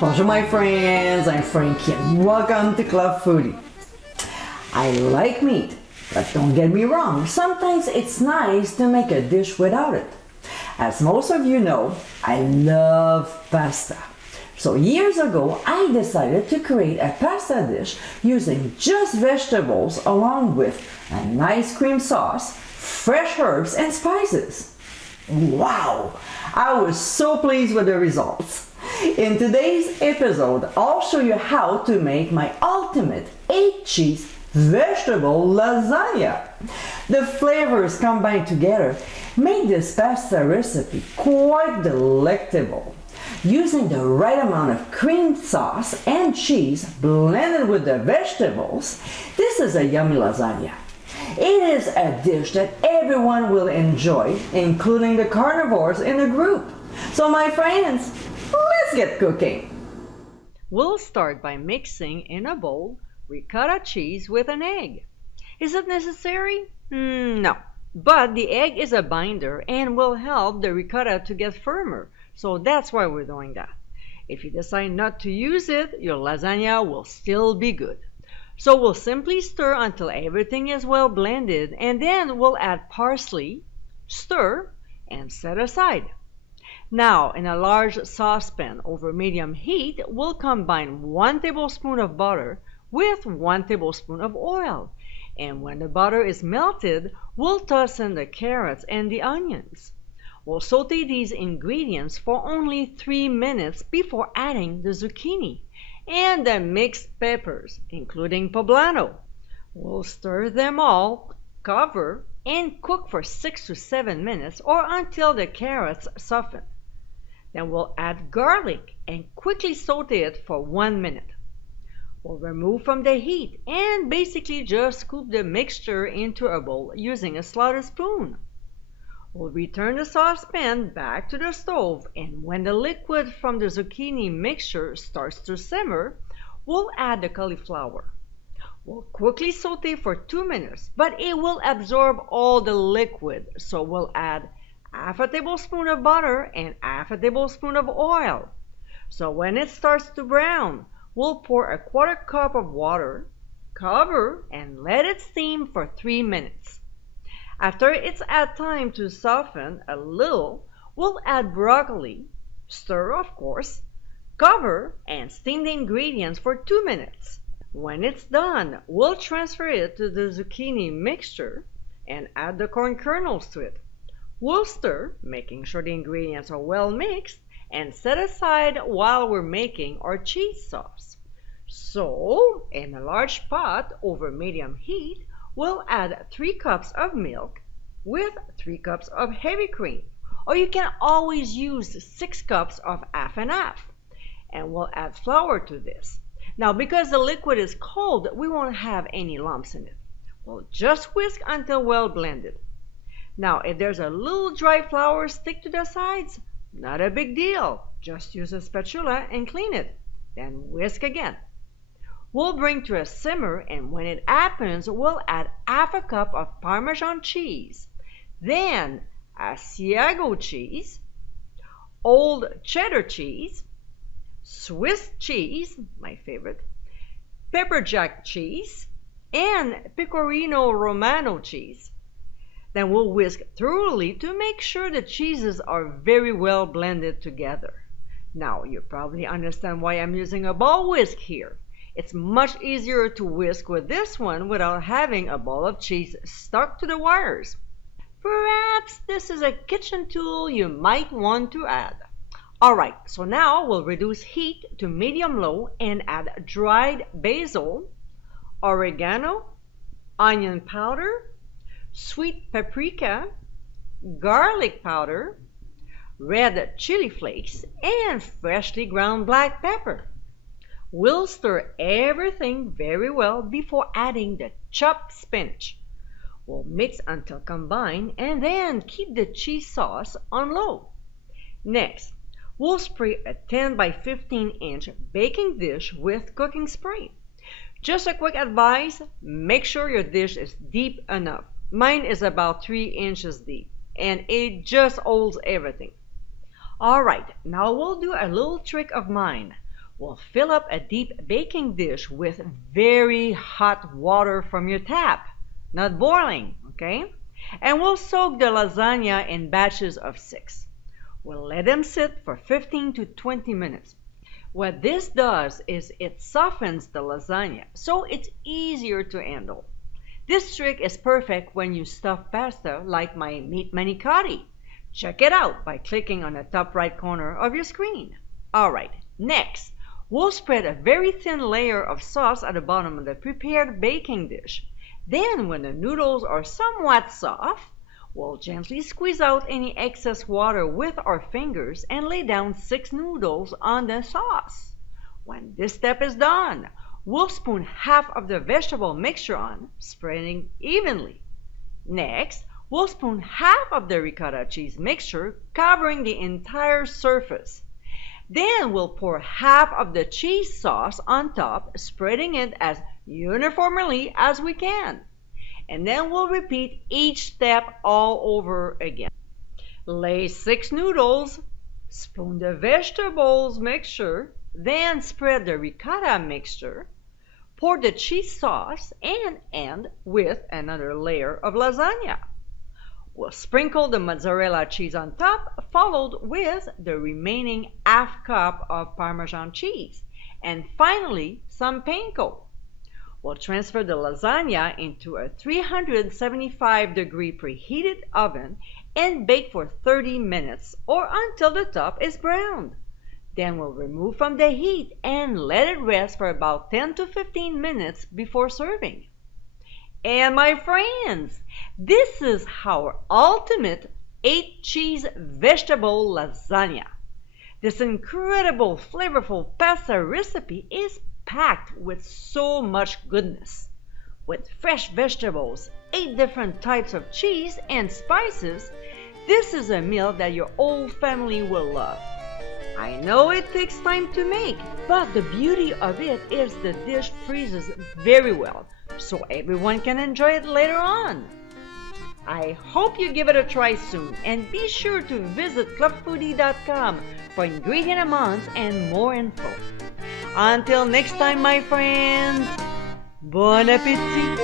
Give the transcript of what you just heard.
Bonjour my friends, I'm Frankie and welcome to Club Foodie. I like meat, but don't get me wrong, sometimes it's nice to make a dish without it. As most of you know, I love pasta. So years ago, I decided to create a pasta dish using just vegetables along with a nice cream sauce, fresh herbs and spices. Wow! I was so pleased with the results. In today's episode, I'll show you how to make my ultimate 8-cheese vegetable lasagna. The flavors combined together make this pasta recipe quite delectable. Using the right amount of cream sauce and cheese blended with the vegetables, this is a yummy lasagna. It is a dish that everyone will enjoy, including the carnivores in the group. So my friends, let's get cooking. We'll start by mixing in a bowl ricotta cheese with an egg. Is it necessary? No, but the egg is a binder and will help the ricotta to get firmer, so that's why we're doing that. If you decide not to use it, your lasagna will still be good. So we'll simply stir until everything is well blended, and then we'll add parsley, stir, and set aside. Now, in a large saucepan over medium heat, we'll combine 1 tablespoon of butter with 1 tablespoon of oil. And when the butter is melted, we'll toss in the carrots and the onions. We'll saute these ingredients for only 3 minutes before adding the zucchini and the mixed peppers, including poblano. We'll stir them all, cover, and cook for 6 to 7 minutes or until the carrots soften. Then we'll add garlic and quickly saute it for 1 minute. We'll remove from the heat and basically just scoop the mixture into a bowl using a slotted spoon. We'll return the saucepan back to the stove, and when the liquid from the zucchini mixture starts to simmer, we'll add the cauliflower. We'll quickly saute for 2 minutes, but it will absorb all the liquid, so we'll add half a tablespoon of butter and half a tablespoon of oil. So when it starts to brown, we'll pour a 1/4 cup of water, cover, and let it steam for 3 minutes. After it's had time to soften a little, we'll add broccoli, stir of course, cover, and steam the ingredients for 2 minutes. When it's done, we'll transfer it to the zucchini mixture and add the corn kernels to it. We'll stir, making sure the ingredients are well mixed, and set aside while we're making our cheese sauce. So, in a large pot over medium heat, we'll add 3 cups of milk with 3 cups of heavy cream, or you can always use 6 cups of half and half. And we'll add flour to this. Now, because the liquid is cold, we won't have any lumps in it. We'll just whisk until well blended. Now, if there's a little dry flour stick to the sides, not a big deal. Just use a spatula and clean it. Then whisk again. We'll bring to a simmer, and when it happens, we'll add half a cup of Parmesan cheese, then Asiago cheese, old cheddar cheese, Swiss cheese, my favorite, pepper jack cheese, and Pecorino Romano cheese. Then we'll whisk thoroughly to make sure the cheeses are very well blended together. Now, you probably understand why I'm using a ball whisk here. It's much easier to whisk with this one without having a ball of cheese stuck to the wires. Perhaps this is a kitchen tool you might want to add. Alright, so now we'll reduce heat to medium-low and add dried basil, oregano, onion powder, sweet paprika, garlic powder, red chili flakes, and freshly ground black pepper. We'll stir everything very well before adding the chopped spinach. We'll mix until combined and then keep the cheese sauce on low. Next, we'll spray a 10 by 15 inch baking dish with cooking spray. Just a quick advice, make sure your dish is deep enough. Mine is about 3 inches deep and it just holds everything. Alright, now we'll do a little trick of mine. We'll fill up a deep baking dish with very hot water from your tap, not boiling, okay? And we'll soak the lasagna in batches of 6. We'll let them sit for 15 to 20 minutes. What this does is it softens the lasagna, so it's easier to handle. This trick is perfect when you stuff pasta like my meat manicotti. Check it out by clicking on the top right corner of your screen. Alright, next, we'll spread a very thin layer of sauce at the bottom of the prepared baking dish. Then, when the noodles are somewhat soft, we'll gently squeeze out any excess water with our fingers and lay down 6 noodles on the sauce. When this step is done, we'll spoon half of the vegetable mixture on, spreading evenly. Next, we'll spoon half of the ricotta cheese mixture, covering the entire surface. Then we'll pour half of the cheese sauce on top, spreading it as uniformly as we can. And then we'll repeat each step all over again. Lay 6 noodles, spoon the vegetables mixture, then spread the ricotta mixture, pour the cheese sauce, and end with another layer of lasagna. We'll sprinkle the mozzarella cheese on top, followed with the remaining half cup of Parmesan cheese, and finally some panko. We'll transfer the lasagna into a 375-degree preheated oven and bake for 30 minutes or until the top is browned. Then we'll remove from the heat and let it rest for about 10 to 15 minutes before serving. And my friends, this is our ultimate 8 cheese vegetable lasagna. This incredible flavorful pasta recipe is packed with so much goodness. With fresh vegetables, 8 different types of cheese, and spices, this is a meal that your whole family will love. I know it takes time to make, but the beauty of it is the dish freezes very well, so everyone can enjoy it later on. I hope you give it a try soon, and be sure to visit clubfoodie.com for ingredient amounts and more info. Until next time, my friends, bon appétit!